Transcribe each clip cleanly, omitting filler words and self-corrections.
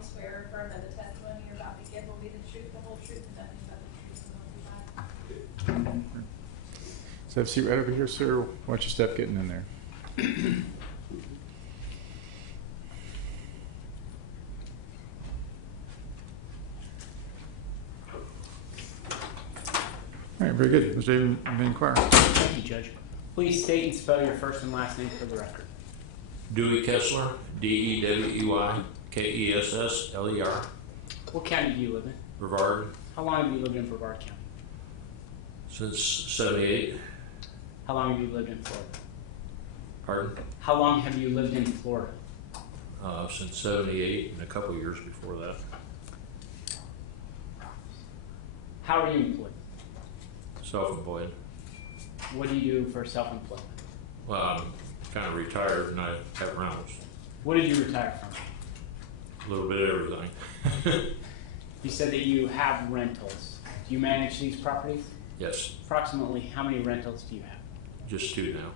solemnly swear or affirm that the testimony you're about to give will be the truth, the whole truth, and nothing but the truth, so help you God. So have a seat right over here, sir. Watch your step getting in there. All right, very good. Mr. David Van Inquire. Thank you, Judge. Please state and spell your first and last name for the record. Dewey Kessler, Dewey Kessler. What county do you live in? Brevard, How long have you lived in Brevard County? since 78. How long have you lived in Florida? Pardon? How long have you lived in Florida? Since 78 and a couple years before that. How are you employed? Self-employed. What do you do for self-employment? Well, I'm kind of retired and I have rentals. What did you retire from? A little bit of everything. You said that you have rentals. Do you manage these properties? Yes, Approximately how many rentals do you have? just two now.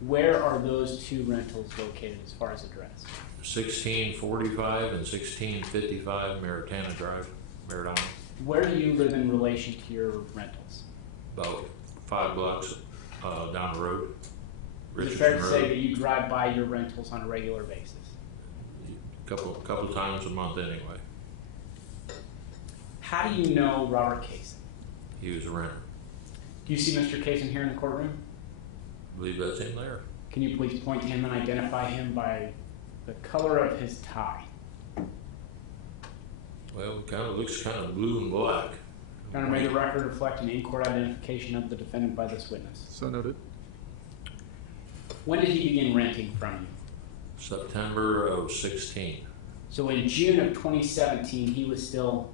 Where are those two rentals located as far as address? 1645 and 1655 Maritana Drive, Maritana. Where do you live in relation to your rentals? About 5 blocks down the road. Is it fair to Richardson say Road. that you drive by your rentals on a regular basis? Couple times a month anyway. How do you know Robert Kaysen? He was a renter. Do you see Mr. Kaysen here in the courtroom? I believe that's him there. Can you please point to him and identify him by the color of his tie? Well, it kind of looks kind of blue and black. Your Honor, may the record reflect an in-court identification of the defendant by this witness. So noted. When did he begin renting from you? September of 16. So in June of 2017, he was still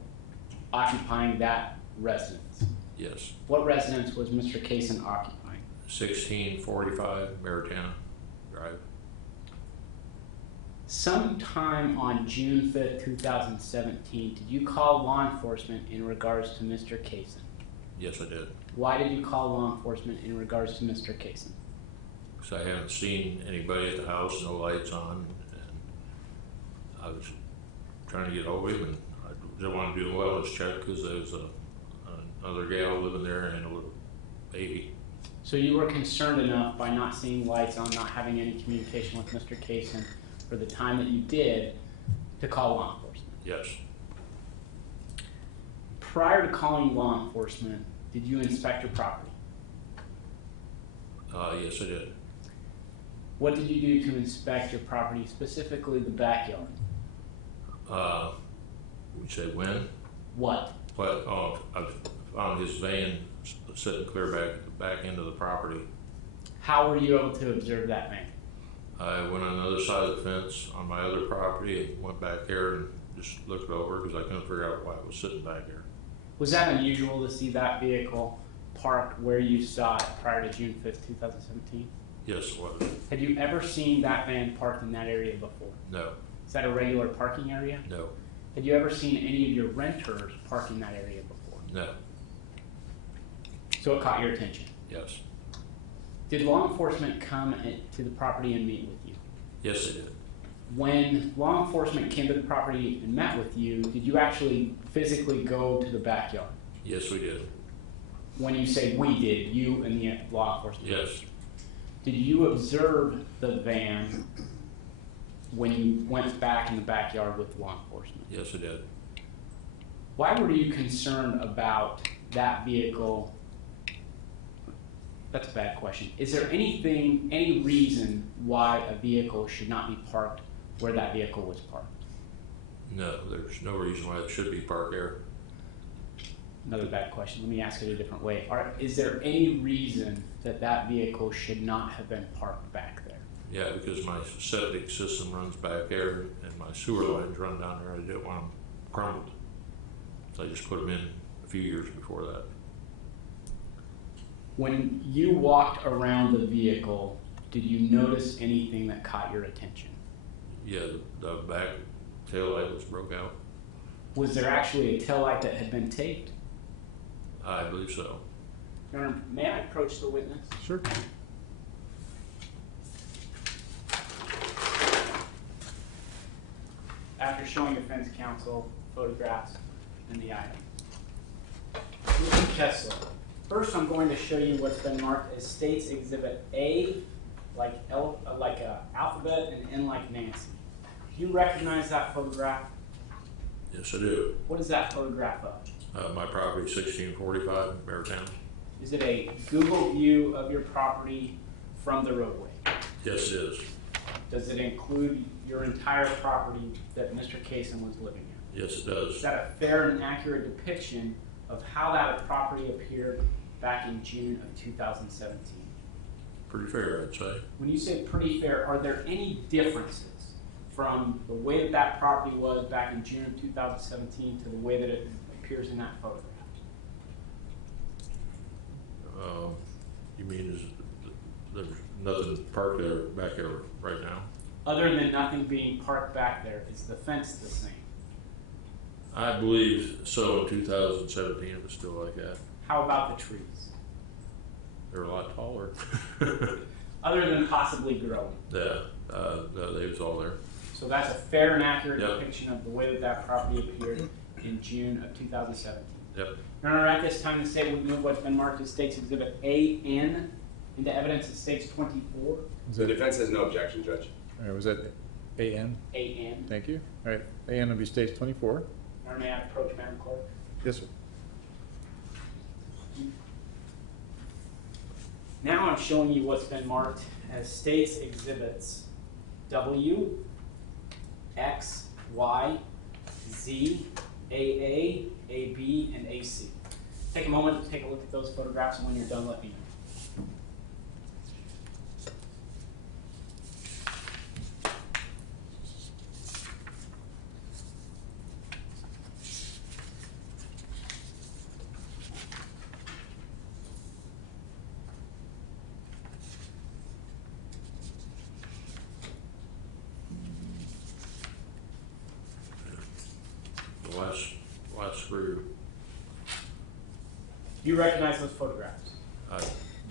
occupying that residence. Yes. What residence was Mr. Kaysen occupying? 1645 Maritana Drive. Sometime on June 5th, 2017, did you call law enforcement in regards to Mr. Kaysen? Yes, I did. Why did you call law enforcement in regards to Mr. Kaysen? Because I haven't seen anybody at the house, no lights on, and I was trying to get hold of him, and I didn't want to do a wellness check because there was another gal living there and a little baby. So you were concerned enough by not seeing lights on, not having any communication with Mr. Kaysen for the time that you did to call law enforcement? Yes. Prior to calling law enforcement, did you inspect your property? Yes, I did. What did you do to inspect your property, specifically the backyard? We said when? What? Well, I found his van sitting clear back at the back end of the property. How were you able to observe that van? I went on the other side of the fence on my other property and went back there and just looked it over because I couldn't figure out why it was sitting back there. Was that unusual to see that vehicle parked where you saw it prior to June 5th, 2017? Yes, it was. Had you ever seen that van parked in that area before? No, Is that a regular parking area? no, Had you ever seen any of your renters park in that area before? no, So it caught your attention. yes. Did law enforcement come to the property and meet with you? Yes, they did. When law enforcement came to the property and met with you, did you actually physically go to the backyard? Yes, we did. When you say we did, you and the law enforcement? Yes. Did you observe the van when you went back in the backyard with law enforcement? Yes, I did. Why were you concerned about that vehicle? That's a bad question. Is there any reason why a vehicle should not be parked where that vehicle was parked? No, there's no reason why it should be parked there. Another bad question. Let me ask it a different way. Is there any reason that that vehicle should not have been parked back there? Yeah, because my septic system runs back there and my sewer lines run down there. I didn't want them crumbled. So I just put them in a few years before that. When you walked around the vehicle, did you notice anything that caught your attention? Yeah, the back tail light was broke out. Was there actually a taillight that had been taped? I believe so. Your Honor, may I approach the witness? Sure. After showing defense counsel photographs in the item. Dewey Kessler. First, I'm going to show you what's been marked as State's Exhibit A, like a alphabet, and N like Nancy. Do you recognize that photograph? Yes, I do. What is that photograph of? My property, 1645, Marytown. Is it a Google view of your property from the roadway? Yes, it is. Does it include your entire property that Mr. Kaysen was living in? Yes, it does. Is that a fair and accurate depiction of how that property appeared back in June of 2017? Pretty fair, I'd say. When you say pretty fair, are there any differences from the way that that property was back in June of 2017 to the way that it appears in that photograph? You mean there's nothing parked there, back there right now? Other than nothing being parked back there, is the fence the same? I believe so. In 2017, it was still like that. How about the trees? They're a lot taller. Other than possibly growing. Yeah, they was all there. So that's a fair and accurate Yep. depiction of the way that that property appeared in June of 2017. Yep. Your Honor, at this time, the state would move what's been marked as State's Exhibit AN into evidence at State's 24. Is The that, defense has no objection, Judge. all right, was that AN? AN. Thank you. All right, AN will be States 24. Your Honor, may I approach Madam Clerk? Yes, sir. Now I'm showing you what's been marked as State's Exhibits W, X, Y, Z, AA, AB, and AC. Take a moment to take a look at those photographs, and when you're done, let me know. The last screw, Do you recognize those photographs? I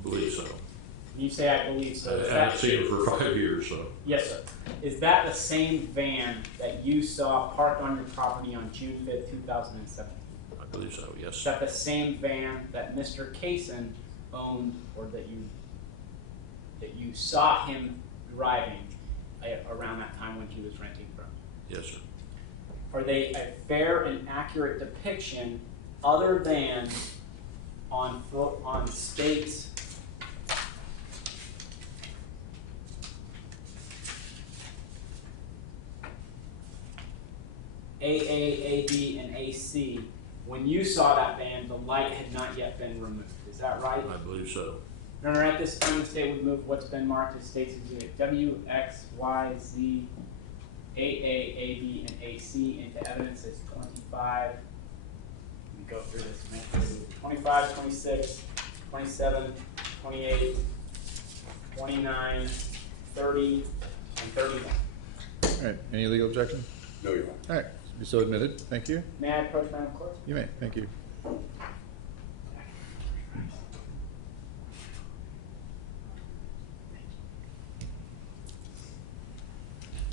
believe so. When you say I believe so, is I haven't that, seen it for 5 years, so. yes, sir. Is that the same van that you saw parked on your property on June 5th, 2017? I believe so, Is yes. that the same van that Mr. Kaysen owned, or that you saw him driving around that time when he was renting from? Yes, sir. Are they a fair and accurate depiction other than on State's AA, AB, and AC? When you saw that van, the light had not yet been removed. Is that right? I believe so. Your Honor, at this time, the state would move what's been marked as State's Exhibit W, X, Y, Z, AA, AB, and AC into evidence as 25. Let me go through this. Make this 25, 26, 27, 28, 29, 30, and 31. All right, any legal objection? No, Your Honor. All right, you're so admitted. Thank you. May I approach Madam Clerk? You may. Thank you.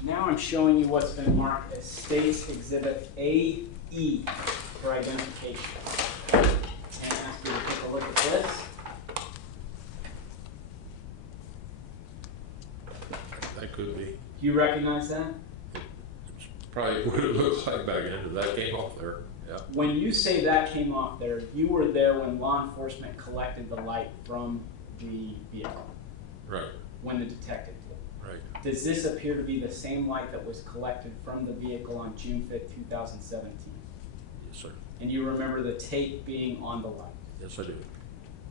Now I'm showing you what's been marked as State's Exhibit AE for identification. And ask you to take a look at this. That could be. Do you recognize that? Probably what it looked like back then, but that came off there, yeah. When you say that came off there, you were there when law enforcement collected the light from the vehicle, Right, when the detective did. right. Does this appear to be the same light that was collected from the vehicle on June 5th, 2017? Yes, sir. And you remember the tape being on the light? Yes, I do.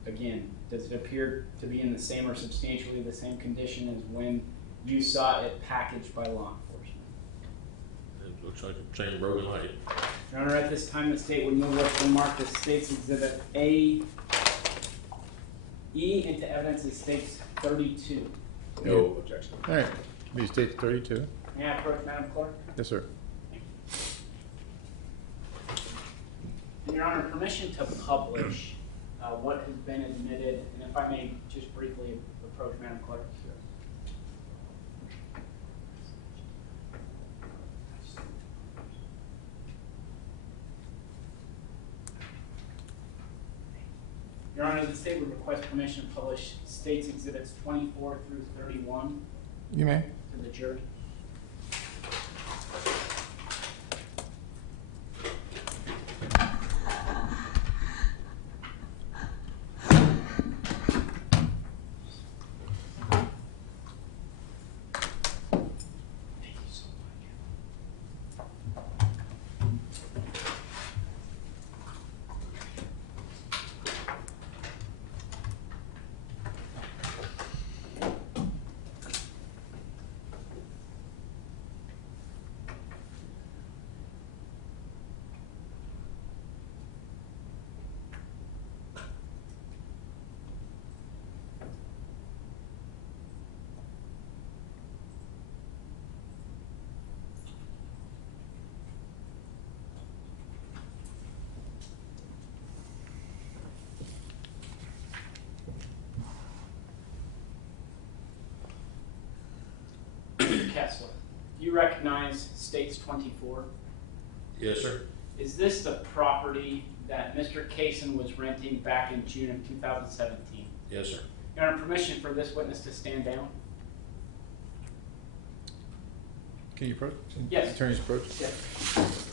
Again, does it appear to be in the same or substantially the same condition as when you saw it packaged by law enforcement? It looks like the same broken light. Your Honor, at this time, the state would move what's been marked as State's Exhibit AE into evidence as State's 32. No objection. All right, be States 32. May I approach Madam Clerk? Yes, sir. And Your Honor, permission to publish what has been admitted, and if I may just briefly approach Madam Clerk. Your Honor, the state would request permission to publish State's Exhibits 24 through 31 You may. to the jury. Thank you so much. Kessler, do you recognize States 24? Yes, sir. Is this the property that Mr. Kaysen was renting back in June of 2017? Yes, sir. Your Honor, permission for this witness to stand down? Can you approach? Yes. Attorneys approach. Yes.